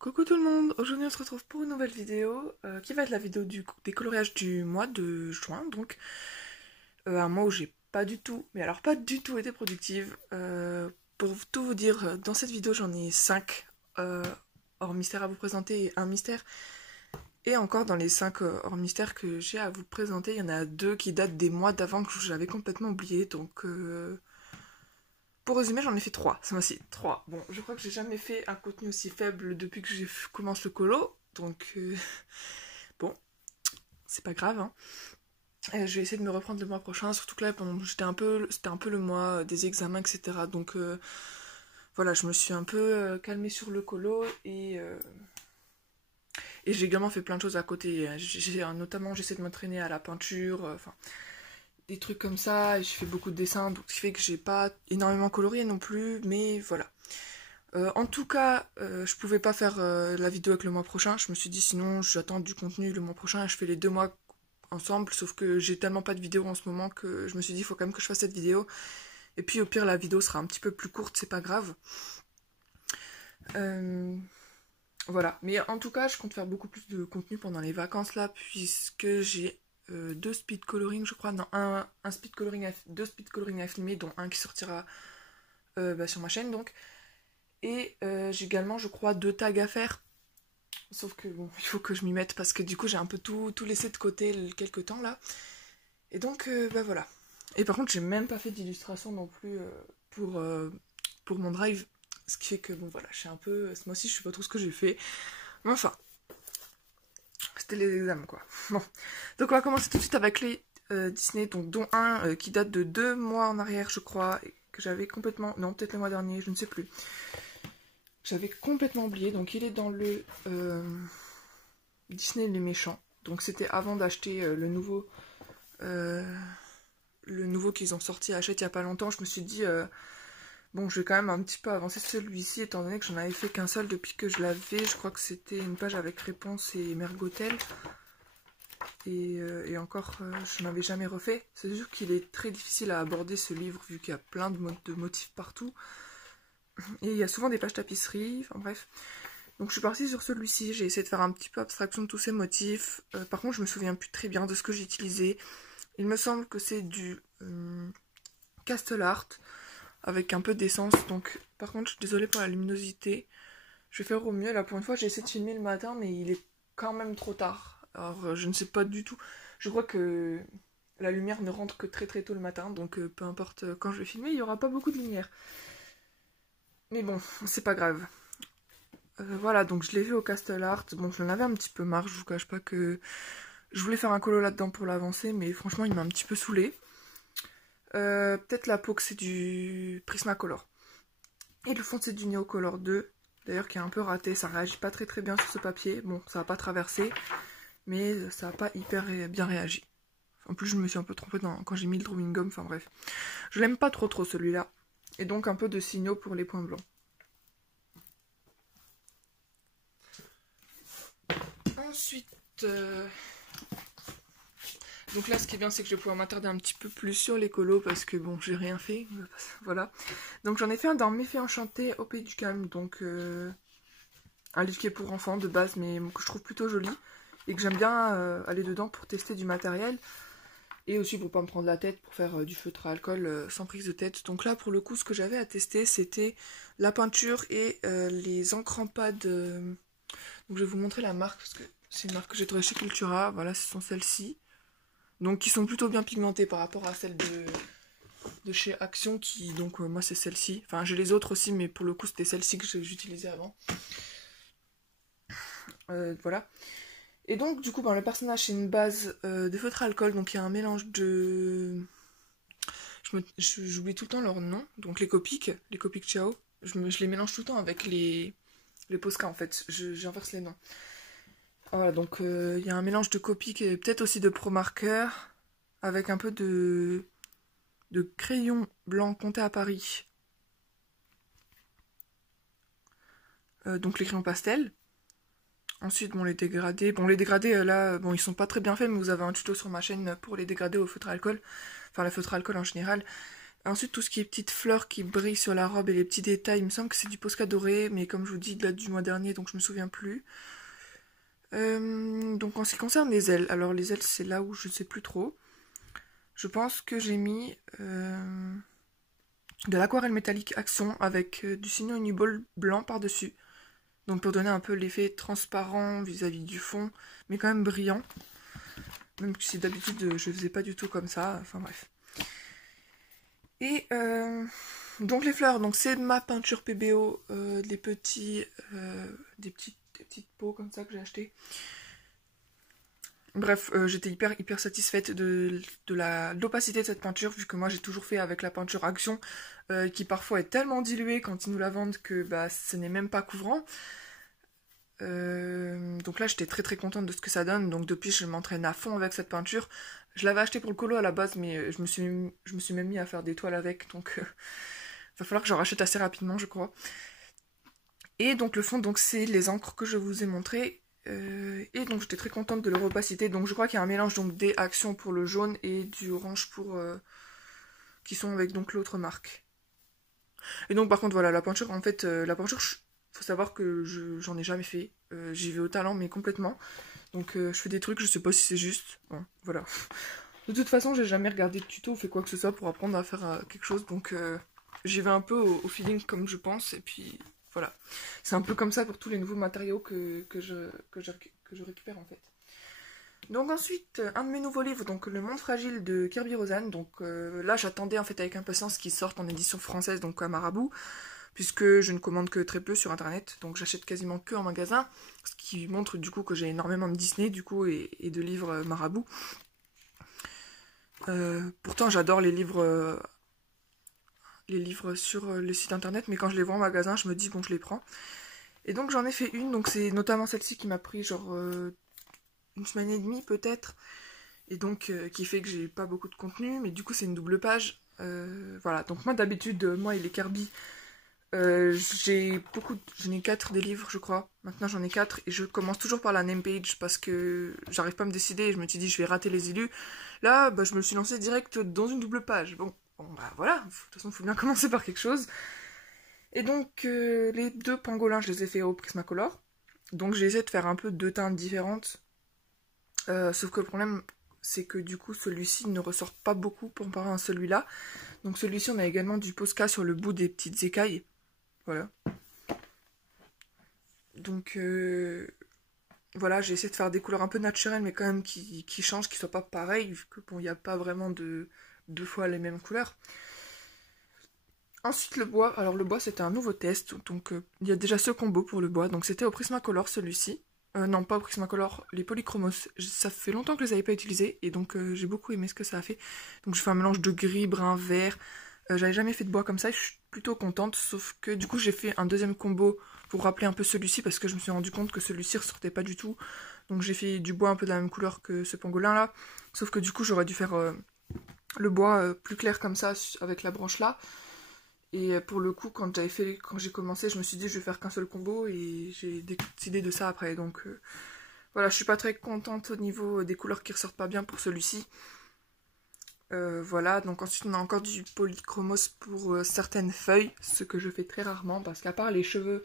Coucou tout le monde, aujourd'hui on se retrouve pour une nouvelle vidéo qui va être la vidéo des coloriages du mois de juin, donc un mois où j'ai pas du tout, mais alors pas du tout été productive. Pour tout vous dire, dans cette vidéo j'en ai 5 hors mystère à vous présenter et un mystère. Et encore dans les 5 hors mystère que j'ai à vous présenter, il y en a 2 qui datent des mois d'avant que j'avais complètement oublié, donc... Pour résumer, j'en ai fait 3, ce mois-ci. 3. Bon, je crois que j'ai jamais fait un contenu aussi faible depuis que j'ai commencé le colo. Donc, bon, c'est pas grave. Hein. Je vais essayer de me reprendre le mois prochain. Surtout que là, bon, c'était un peu le mois des examens, etc. Donc, voilà, je me suis un peu calmée sur le colo. Et j'ai également fait plein de choses à côté. Notamment, j'essaie de m'entraîner à la peinture. Enfin... des trucs comme ça, et je fais beaucoup de dessins, donc ce qui fait que j'ai pas énormément colorié non plus, mais voilà. En tout cas, je pouvais pas faire la vidéo avec le mois prochain, je me suis dit sinon j'attends du contenu le mois prochain et je fais les 2 mois ensemble, sauf que j'ai tellement pas de vidéo en ce moment que je me suis dit il faut quand même que je fasse cette vidéo, et puis au pire la vidéo sera un petit peu plus courte, c'est pas grave. Voilà, mais en tout cas je compte faire beaucoup plus de contenu pendant les vacances là, puisque j'ai 2 speed coloring, je crois, non, un speed coloring, 2 speed coloring à filmer, dont un qui sortira sur ma chaîne donc. Et j'ai également, je crois, 2 tags à faire. Sauf que bon, il faut que je m'y mette parce que du coup j'ai un peu tout laissé de côté quelques temps là. Et donc voilà. Et par contre j'ai même pas fait d'illustration non plus pour mon drive. Ce qui fait que bon voilà, je suis un peu. Ce mois-ci je sais pas trop ce que j'ai fait. Mais enfin. C'était les examens quoi. Bon. Donc on va commencer tout de suite avec les Disney, donc dont un qui date de 2 mois en arrière je crois, et que j'avais complètement... Non, peut-être le mois dernier, je ne sais plus. J'avais complètement oublié, donc il est dans le Disney Les Méchants. Donc c'était avant d'acheter le nouveau qu'ils ont sorti à Hachette il y a pas longtemps. Je me suis dit, bon je vais quand même un petit peu avancer celui-ci, étant donné que j'en avais fait qu'un seul depuis que je l'avais. Je crois que c'était une page avec réponse et Mergotel. Et encore, je n'avais jamais refait. C'est sûr qu'il est très difficile à aborder ce livre, vu qu'il y a plein de motifs partout. Et il y a souvent des pages tapisserie, enfin bref. Donc je suis partie sur celui-ci, j'ai essayé de faire un petit peu abstraction de tous ces motifs. Par contre, je me souviens plus très bien de ce que j'ai utilisé. Il me semble que c'est du Castle Art, avec un peu d'essence. Donc, par contre, je suis désolée pour la luminosité. Je vais faire au mieux. Là, pour une fois, j'ai essayé de filmer le matin, mais il est quand même trop tard. Alors, je ne sais pas du tout. Je crois que la lumière ne rentre que très très tôt le matin, donc peu importe quand je vais filmer, il n'y aura pas beaucoup de lumière. Mais bon, c'est pas grave. Voilà, donc je l'ai vu au Castle Art. Bon, j'en avais un petit peu marre, je vous cache pas que je voulais faire un colo là-dedans pour l'avancer, mais franchement, il m'a un petit peu saoulé. Peut-être la peau que c'est du Prismacolor. Et le fond, c'est du Neocolor 2. D'ailleurs, qui est un peu raté, ça réagit pas très très bien sur ce papier. Bon, ça va pas traverser, mais ça n'a pas hyper bien réagi. En plus, je me suis un peu trompée quand j'ai mis le drawing gum, enfin bref. Je l'aime pas trop celui-là. Et donc un peu de signaux pour les points blancs. Ensuite, donc là, ce qui est bien, c'est que je vais pouvoir m'attarder un petit peu plus sur les colos parce que bon, j'ai rien fait. Voilà. Donc j'en ai fait un dans Méfait Enchanté au Pays du Calme. Donc un livre qui est pour enfants de base, mais que je trouve plutôt joli. Et que j'aime bien aller dedans pour tester du matériel. Et aussi pour pas me prendre la tête, pour faire du feutre à alcool sans prise de tête. Donc là, pour le coup, ce que j'avais à tester, c'était la peinture et les encres en pad. Donc je vais vous montrer la marque, parce que c'est une marque que j'ai trouvée chez Cultura. Voilà, ce sont celles-ci. Donc qui sont plutôt bien pigmentées par rapport à celles de chez Action, qui donc moi c'est celle-ci. Enfin j'ai les autres aussi, mais pour le coup c'était celle-ci que j'utilisais avant. Voilà. Et donc du coup le personnage c'est une base de feutre à alcool, donc il y a un mélange de... J'oublie tout le temps leur nom, donc les Copic Ciao. Je les mélange tout le temps avec les Posca en fait, j'inverse les noms. Voilà, donc il y a un mélange de Copic et peut-être aussi de Pro Marker, avec un peu de crayon blanc Comté à Paris. Donc les crayons pastels. Ensuite, bon, les dégradés. Bon, les dégradés, là, bon, ils sont pas très bien faits, mais vous avez un tuto sur ma chaîne pour les dégradés au feutre à alcool. Enfin, le feutre à alcool en général. Ensuite, tout ce qui est petites fleurs qui brillent sur la robe et les petits détails, il me semble que c'est du Posca doré, mais comme je vous dis, il date du mois dernier, donc je me souviens plus. Donc en ce qui concerne les ailes, alors les ailes c'est là où je sais plus trop. Je pense que j'ai mis de l'aquarelle métallique Action avec du Signo Uniball blanc par-dessus. Donc pour donner un peu l'effet transparent vis-à-vis du fond, mais quand même brillant. Même si d'habitude je faisais pas du tout comme ça, enfin bref. Et donc les fleurs, donc c'est ma peinture PBO, des petites pots comme ça que j'ai acheté. Bref, j'étais hyper satisfaite de l'opacité de cette peinture, vu que moi j'ai toujours fait avec la peinture Action, qui parfois est tellement diluée quand ils nous la vendent que bah, ce n'est même pas couvrant. Donc là j'étais très contente de ce que ça donne, donc depuis je m'entraîne à fond avec cette peinture. Je l'avais acheté pour le colo à la base, mais je me suis même mis à faire des toiles avec, donc va falloir que j'en rachète assez rapidement je crois. Et donc le fond, donc c'est les encres que je vous ai montrées. Et donc j'étais très contente de leur opacité. Donc je crois qu'il y a un mélange donc des Actions pour le jaune et du orange pour qui sont avec donc l'autre marque. Et donc par contre voilà, la peinture en fait, faut savoir que j'en ai jamais fait. J'y vais au talent mais complètement. Donc je fais des trucs, je sais pas si c'est juste. Bon, voilà. De toute façon j'ai jamais regardé de tuto ou fait quoi que ce soit pour apprendre à faire quelque chose. Donc j'y vais un peu au feeling comme je pense et puis voilà. C'est un peu comme ça pour tous les nouveaux matériaux que je récupère en fait. Donc ensuite, un de mes nouveaux livres, donc Le Monde Fragile de Kirby Rosanne. Donc là j'attendais en fait avec impatience qu'il sorte en édition française, donc à Marabout, puisque je ne commande que très peu sur internet, donc j'achète quasiment que en magasin, ce qui montre du coup que j'ai énormément de Disney du coup et de livres Marabout. Pourtant j'adore les livres sur le site internet, mais quand je les vois en magasin, je me dis bon, je les prends. Et donc j'en ai fait une, donc c'est notamment celle-ci qui m'a pris genre une semaine et demie peut-être, et donc qui fait que j'ai pas beaucoup de contenu, mais du coup c'est une double page. Voilà, donc moi d'habitude, moi et les Kirby, j'en ai 4 des livres je crois, maintenant j'en ai 4 et je commence toujours par la name page parce que j'arrive pas à me décider et je me suis dit je vais rater les élus. Là bah, je me suis lancée direct dans une double page. Bon bah voilà, de toute façon il faut bien commencer par quelque chose. Et donc les deux pangolins je les ai fait au Prismacolor, donc j'ai essayé de faire un peu deux teintes différentes, sauf que le problème c'est que du coup celui-ci ne ressort pas beaucoup comparé à celui-là. Donc celui-ci on a également du Posca sur le bout des petites écailles. Voilà. Donc voilà, j'ai essayé de faire des couleurs un peu naturelles, mais quand même qui changent, qui soient pas pareilles, vu que bon, il n'y a pas vraiment deux fois les mêmes couleurs. Ensuite le bois, alors le bois c'était un nouveau test, donc il y a déjà ce combo pour le bois, donc c'était au Prismacolor celui-ci. Non, pas au Prismacolor, les Polychromos, ça fait longtemps que je les avais pas utilisés, et donc j'ai beaucoup aimé ce que ça a fait. Donc je fais un mélange de gris, brun, vert. J'avais jamais fait de bois comme ça, et je suis plutôt contente, sauf que du coup j'ai fait un deuxième combo pour rappeler un peu celui-ci, parce que je me suis rendu compte que celui-ci ressortait pas du tout. Donc j'ai fait du bois un peu de la même couleur que ce pangolin là, sauf que du coup j'aurais dû faire le bois plus clair comme ça, avec la branche là. Et pour le coup, quand j'ai commencé, je me suis dit je vais faire qu'un seul combo et j'ai décidé de ça après. Donc voilà, je suis pas très contente au niveau des couleurs qui ressortent pas bien pour celui-ci. Voilà, donc ensuite on a encore du polychromos pour certaines feuilles, ce que je fais très rarement parce qu'à part les cheveux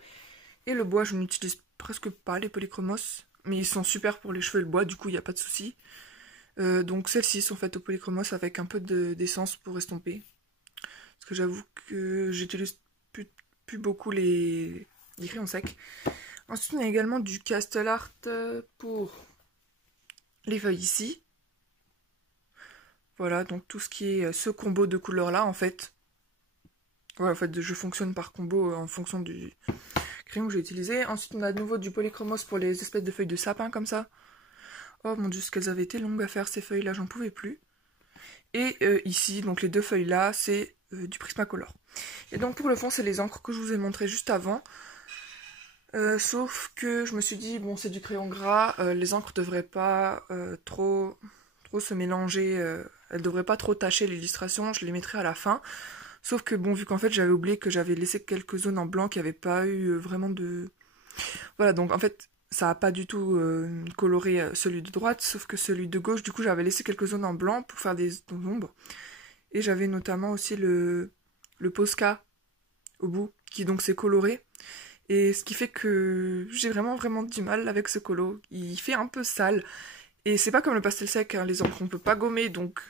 et le bois, je n'utilise presque pas les polychromos. Mais ils sont super pour les cheveux et le bois, du coup il n'y a pas de souci. Donc celles-ci sont faites au polychromos avec un peu d'essence pour estomper. Parce que j'avoue que j'utilise plus beaucoup les crayons secs. Ensuite, on a également du Castle Art pour les feuilles ici. Voilà, donc tout ce qui est ce combo de couleurs là, en fait. Voilà, en fait, je fonctionne par combo en fonction du crayon que j'ai utilisé. Ensuite, on a de nouveau du polychromos pour les espèces de feuilles de sapin comme ça. Oh mon dieu, ce qu'elles avaient été longues à faire ces feuilles là, j'en pouvais plus. Et ici, donc les deux feuilles là, c'est du Prismacolor. Et donc pour le fond, c'est les encres que je vous ai montré juste avant. Sauf que je me suis dit, bon c'est du crayon gras, les encres devraient pas trop se mélanger, elles devraient pas trop tacher l'illustration, je les mettrai à la fin. Sauf que bon, vu qu'en fait j'avais oublié que j'avais laissé quelques zones en blanc qui n'avaient pas eu vraiment de... Voilà, donc en fait ça a pas du tout coloré celui de droite, sauf que celui de gauche, du coup j'avais laissé quelques zones en blanc pour faire des ombres. Et j'avais notamment aussi le Posca au bout, qui donc s'est coloré. Et ce qui fait que j'ai vraiment du mal avec ce colo. Il fait un peu sale. Et c'est pas comme le pastel sec, hein, les encres on peut pas gommer, donc...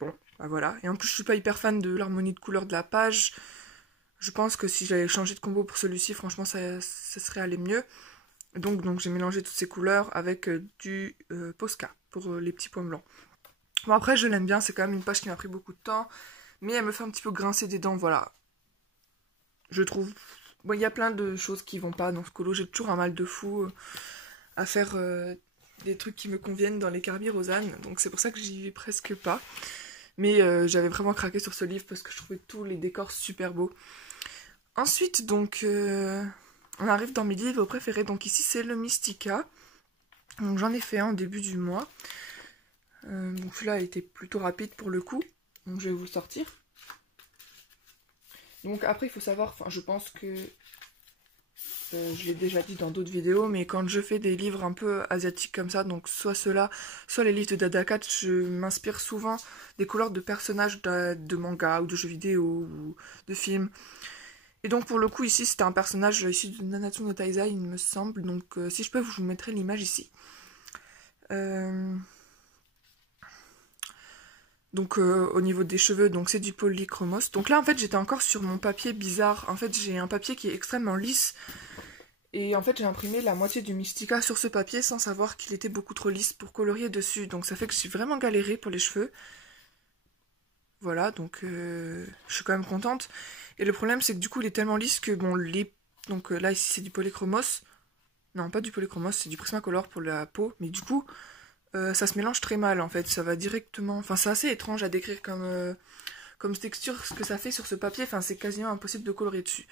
Bon, bah voilà. Et en plus je suis pas hyper fan de l'harmonie de couleurs de la page. Je pense que si j'avais changé de combo pour celui-ci, franchement ça serait allé mieux. Donc j'ai mélangé toutes ces couleurs avec du Posca pour les petits points blancs. Bon après je l'aime bien, c'est quand même une page qui m'a pris beaucoup de temps. Mais elle me fait un petit peu grincer des dents, voilà. Je trouve... Bon, il y a plein de choses qui vont pas dans ce colo. J'ai toujours un mal de fou à faire des trucs qui me conviennent dans les Carby Rosanne. Donc c'est pour ça que j'y vais presque pas. Mais j'avais vraiment craqué sur ce livre parce que je trouvais tous les décors super beaux. Ensuite, donc, on arrive dans mes livres préférés. Donc ici, c'est le Mystica. Donc j'en ai fait un au début du mois. Donc celui-là a été plutôt rapide pour le coup. Donc je vais vous le sortir. Donc après il faut savoir, enfin je pense que je l'ai déjà dit dans d'autres vidéos, mais quand je fais des livres un peu asiatiques comme ça, donc soit ceux-là, soit les livres de Dada Cat, je m'inspire souvent des couleurs de personnages de manga ou de jeux vidéo ou de films. Et donc pour le coup ici c'était un personnage issu de Nanatsu no Taizai il me semble, donc si je peux je vous mettrai l'image ici. Donc au niveau des cheveux, donc c'est du polychromos. Donc là en fait j'étais encore sur mon papier bizarre. En fait j'ai un papier qui est extrêmement lisse. Et en fait j'ai imprimé la moitié du Mystica sur ce papier sans savoir qu'il était beaucoup trop lisse pour colorier dessus. Donc ça fait que j'ai vraiment galéré pour les cheveux. Voilà, donc je suis quand même contente. Et le problème c'est que du coup il est tellement lisse que bon donc là ici c'est du polychromos. Non pas du polychromos, c'est du Prismacolor pour la peau. Mais du coup... ça se mélange très mal en fait, ça va directement... Enfin c'est assez étrange à décrire comme texture, ce que ça fait sur ce papier, enfin c'est quasiment impossible de colorier dessus.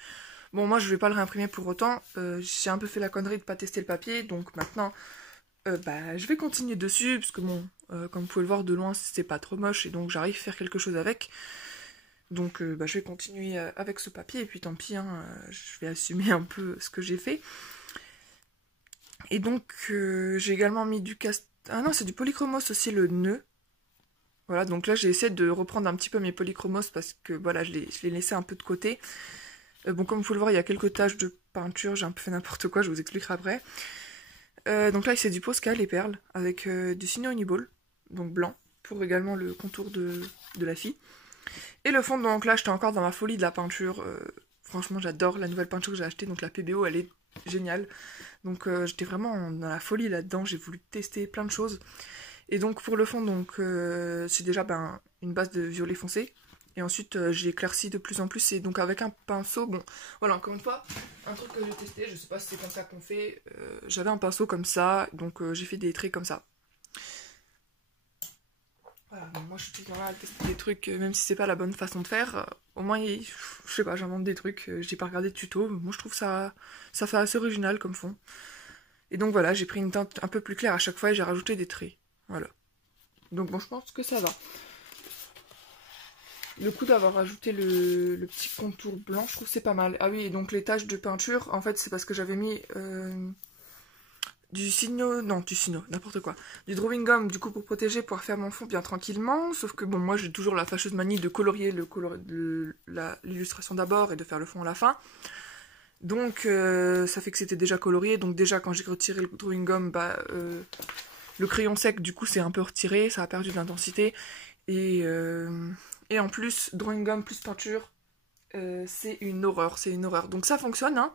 Bon moi je vais pas le réimprimer pour autant, j'ai un peu fait la connerie de pas tester le papier, donc maintenant je vais continuer dessus, parce que bon, comme vous pouvez le voir de loin c'est pas trop moche, et donc j'arrive à faire quelque chose avec. Donc je vais continuer avec ce papier, et puis tant pis, hein, je vais assumer un peu ce que j'ai fait. Et donc j'ai également mis du casse... Ah non, c'est du polychromos aussi, le nœud. Voilà, donc là j'ai essayé de reprendre un petit peu mes polychromos parce que voilà, je l'ai laissé un peu de côté. Bon, comme vous pouvez le voir, il y a quelques taches de peinture, j'ai un peu fait n'importe quoi, je vous expliquerai après. Donc là c'est du Posca, les perles, avec du Signo Uniball, donc blanc, pour également le contour de la fille. Et le fond, donc là j'étais encore dans ma folie de la peinture. Franchement j'adore la nouvelle peinture que j'ai achetée, donc la PBO elle est géniale. Donc j'étais vraiment dans la folie là-dedans, j'ai voulu tester plein de choses. Et donc pour le fond, donc c'est déjà une base de violet foncé. Et ensuite j'ai éclairci de plus en plus, et donc avec un pinceau, bon voilà, encore une fois, un truc que j'ai testé, je sais pas si c'est comme ça qu'on fait, j'avais un pinceau comme ça, donc j'ai fait des traits comme ça. Voilà, donc moi je suis toujours là à tester des trucs, même si c'est pas la bonne façon de faire, au moins, je sais pas, j'invente des trucs, j'ai pas regardé de tuto, moi je trouve ça fait assez original comme fond. Et donc voilà, j'ai pris une teinte un peu plus claire à chaque fois et j'ai rajouté des traits, voilà. Donc bon, je pense que ça va. Le coup d'avoir rajouté le petit contour blanc, je trouve c'est pas mal. Ah oui, et donc les taches de peinture, en fait c'est parce que j'avais mis... du Signo, non du Signo, n'importe quoi, du drawing gum du coup pour protéger, pour faire mon fond bien tranquillement, sauf que bon moi j'ai toujours la fâcheuse manie de colorier l'illustration d'abord et de faire le fond à la fin, donc ça fait que c'était déjà colorié, donc déjà quand j'ai retiré le drawing gum, le crayon sec du coup c'est un peu retiré, ça a perdu d'intensité, et en plus drawing gum plus peinture, c'est une horreur, donc ça fonctionne hein.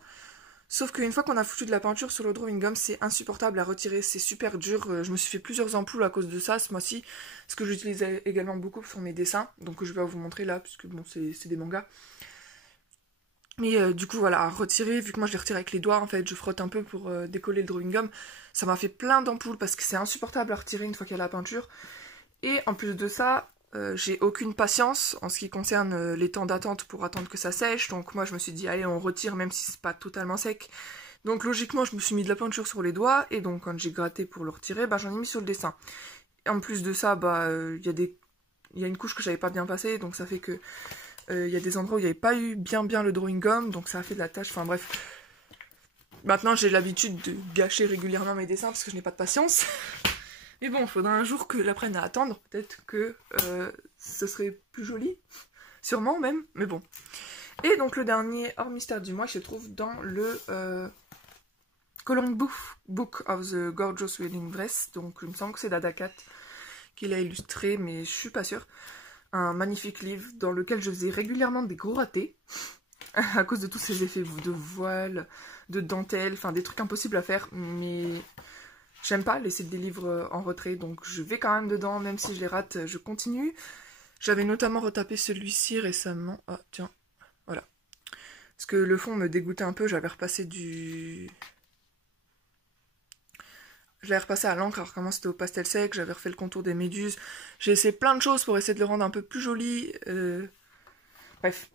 Sauf qu'une fois qu'on a foutu de la peinture sur le drawing gum, c'est insupportable à retirer, c'est super dur. Je me suis fait plusieurs ampoules à cause de ça ce mois-ci, ce que j'utilise également beaucoup sur mes dessins, donc je vais vous montrer là, puisque bon, c'est des mangas. Mais du coup, voilà, à retirer, vu que moi je les retire avec les doigts, en fait, je frotte un peu pour décoller le drawing gum, ça m'a fait plein d'ampoules parce que c'est insupportable à retirer une fois qu'il y a la peinture. Et en plus de ça, j'ai aucune patience en ce qui concerne les temps d'attente pour attendre que ça sèche, donc moi je me suis dit allez on retire même si c'est pas totalement sec. Donc logiquement je me suis mis de la peinture sur les doigts, et donc quand j'ai gratté pour le retirer, j'en ai mis sur le dessin. Et en plus de ça, il y a une couche que j'avais pas bien passée, donc ça fait que il y a des endroits où il n'y avait pas eu bien le drawing gum, donc ça a fait de la tâche, enfin bref. Maintenant j'ai l'habitude de gâcher régulièrement mes dessins parce que je n'ai pas de patience. Mais bon, il faudra un jour que j'apprenne à attendre, peut-être que ce serait plus joli. Sûrement même, mais bon. Et donc le dernier hors mystère du mois se trouve dans le Coloring Book of the Gorgeous Wedding Dress. Donc il me semble que c'est d'Ada Cat qui l'a illustré, mais je suis pas sûre. Un magnifique livre dans lequel je faisais régulièrement des gros ratés. À cause de tous ces effets de voile, de dentelle, enfin des trucs impossibles à faire, mais j'aime pas laisser des livres en retrait, donc je vais quand même dedans, même si je les rate, je continue. J'avais notamment retapé celui-ci récemment. Ah tiens, voilà. Parce que le fond me dégoûtait un peu, j'avais repassé du... Je l'avais repassé à l'encre, alors comment c'était au pastel sec, j'avais refait le contour des méduses. J'ai essayé plein de choses pour essayer de le rendre un peu plus joli. Bref,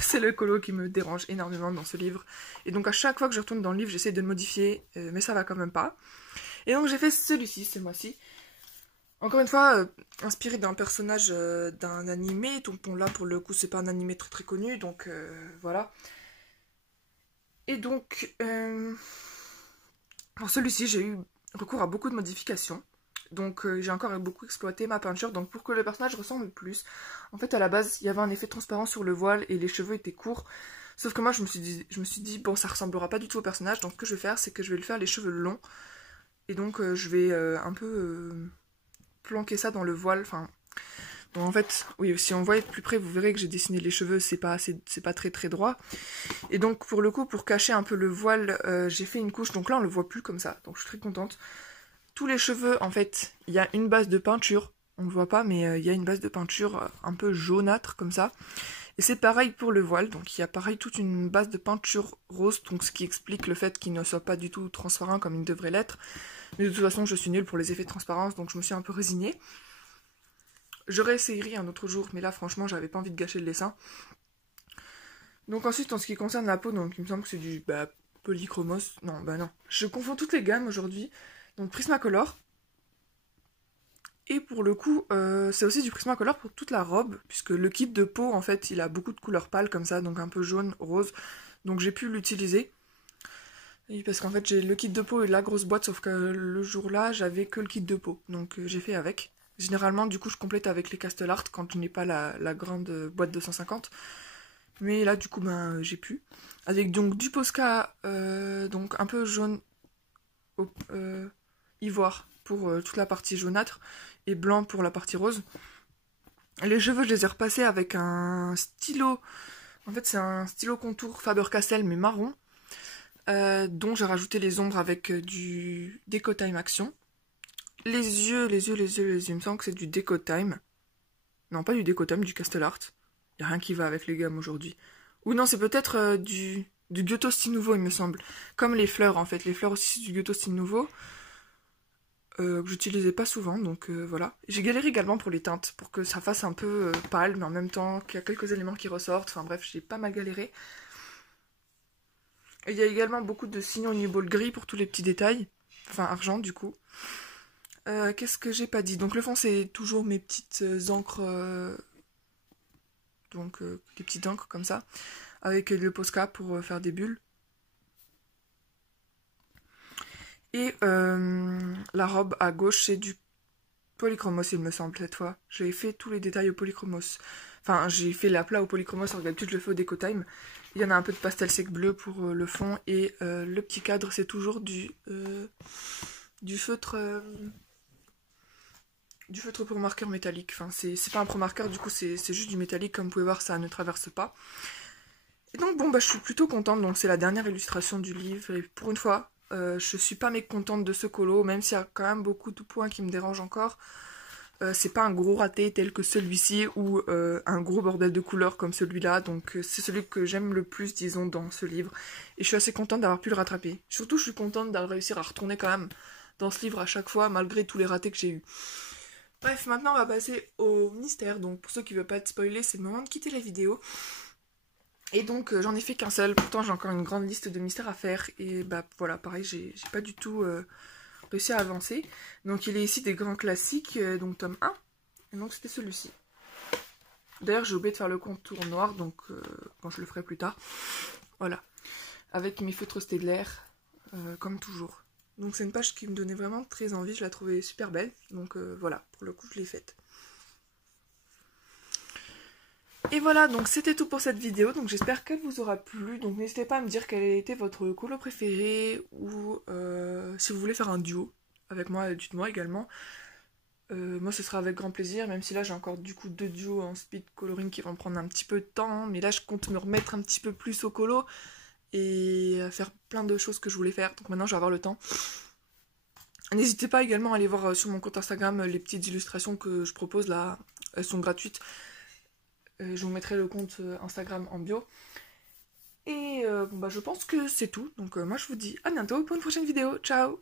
c'est le colo qui me dérange énormément dans ce livre. Et donc à chaque fois que je retourne dans le livre, j'essaie de le modifier, mais ça va quand même pas. Et donc j'ai fait celui-ci, ce mois-ci. Encore une fois, inspiré d'un personnage d'un animé. Donc bon, là pour le coup, c'est pas un animé très très connu, donc voilà. Et donc, pour celui-ci, j'ai eu recours à beaucoup de modifications. Donc j'ai encore beaucoup exploité ma peinture, donc pour que le personnage ressemble plus. En fait à la base il y avait un effet transparent sur le voile et les cheveux étaient courts. Sauf que moi je me suis dit bon ça ressemblera pas du tout au personnage, donc ce que je vais faire c'est que je vais le faire les cheveux longs. Et donc je vais un peu planquer ça dans le voile. Enfin, donc en fait oui, si on voit de plus près vous verrez que j'ai dessiné les cheveux, c'est pas très très droit. Et donc pour le coup pour cacher un peu le voile j'ai fait une couche, donc là on le voit plus comme ça, donc je suis très contente. Tous les cheveux, en fait, il y a une base de peinture. On ne le voit pas, mais il y a une base de peinture un peu jaunâtre, comme ça. Et c'est pareil pour le voile. Donc il y a pareil toute une base de peinture rose. Donc ce qui explique le fait qu'il ne soit pas du tout transparent comme il devrait l'être. Mais de toute façon, je suis nulle pour les effets de transparence. Donc je me suis un peu résignée. Je réessayerai un autre jour. Mais là, franchement, j'avais pas envie de gâcher le dessin. Donc ensuite, en ce qui concerne la peau, donc il me semble que c'est du polychromos. Non, non. Je confonds toutes les gammes aujourd'hui. Donc Prismacolor. Et pour le coup, c'est aussi du Prismacolor pour toute la robe, puisque le kit de peau, en fait, il a beaucoup de couleurs pâles comme ça, donc un peu jaune, rose. Donc j'ai pu l'utiliser. Et parce qu'en fait, j'ai le kit de peau et la grosse boîte, sauf que le jour-là, j'avais que le kit de peau. Donc j'ai fait avec. Généralement, du coup, je complète avec les Castle Art quand je n'ai pas la grande boîte de 150. Mais là, du coup, j'ai pu. Avec donc du Posca, donc un peu jaune... ivoire pour toute la partie jaunâtre et blanc pour la partie rose. Les cheveux, je les ai repassés avec un stylo. En fait, c'est un stylo contour Faber-Castell mais marron, dont j'ai rajouté les ombres avec du Decotime Action. Les yeux, il me semble que c'est du Decotime. Non, pas du Decotime, du Castle Art. Il n'y a rien qui va avec les gammes aujourd'hui. Ou non, c'est peut-être du Giotto Style Nouveau, il me semble. Comme les fleurs, en fait. Les fleurs aussi, c'est du Giotto Style Nouveau. Que j'utilisais pas souvent, donc voilà. J'ai galéré également pour les teintes, pour que ça fasse un peu pâle, mais en même temps qu'il y a quelques éléments qui ressortent. Enfin bref, j'ai pas mal galéré. Et il y a également beaucoup de signaux Nubol gris pour tous les petits détails. Enfin, argent, du coup. Qu'est-ce que j'ai pas dit? Donc le fond, c'est toujours mes petites encres... donc des petites encres comme ça. Avec le Posca pour faire des bulles. Et la robe à gauche, c'est du polychromos, il me semble, cette fois. J'ai fait tous les détails au polychromos. Enfin, j'ai fait l'aplat au polychromos, alors d'habitude, je le fais au Decotime. Il y en a un peu de pastel sec bleu pour le fond. Et le petit cadre, c'est toujours du feutre... du feutre pour marqueur métallique. Enfin, c'est pas un pro marqueur, du coup, c'est juste du métallique. Comme vous pouvez voir, ça ne traverse pas. Et donc, bon, je suis plutôt contente. Donc, c'est la dernière illustration du livre. Et pour une fois... je suis pas mécontente de ce colo, même s'il y a quand même beaucoup de points qui me dérangent encore. C'est pas un gros raté tel que celui-ci ou un gros bordel de couleurs comme celui-là, donc c'est celui que j'aime le plus, disons, dans ce livre. Et je suis assez contente d'avoir pu le rattraper. Surtout, je suis contente de réussir à retourner quand même dans ce livre à chaque fois, malgré tous les ratés que j'ai eus. Bref, maintenant on va passer au mystère. Donc pour ceux qui ne veulent pas être spoilés, c'est le moment de quitter la vidéo. Et donc j'en ai fait qu'un seul, pourtant j'ai encore une grande liste de mystères à faire. Et voilà, pareil, j'ai pas du tout réussi à avancer. Donc il est ici des grands classiques, donc tome 1. Et donc c'était celui-ci. D'ailleurs j'ai oublié de faire le contour noir, donc quand je le ferai plus tard. Voilà, avec mes feutres Staedtler, comme toujours. Donc c'est une page qui me donnait vraiment très envie, je la trouvais super belle. Donc voilà, pour le coup je l'ai faite. Et voilà, donc c'était tout pour cette vidéo, donc j'espère qu'elle vous aura plu, donc n'hésitez pas à me dire quel a été votre colo préféré, ou si vous voulez faire un duo avec moi, dites-moi également. Moi ce sera avec grand plaisir, même si là j'ai encore du coup 2 duos en speed coloring qui vont prendre un petit peu de temps, hein, mais là je compte me remettre un petit peu plus au colo, et à faire plein de choses que je voulais faire, donc maintenant je vais avoir le temps. N'hésitez pas également à aller voir sur mon compte Instagram les petites illustrations que je propose là, elles sont gratuites. Je vous mettrai le compte Instagram en bio. Et bon, bah, je pense que c'est tout. Donc moi je vous dis à bientôt pour une prochaine vidéo. Ciao!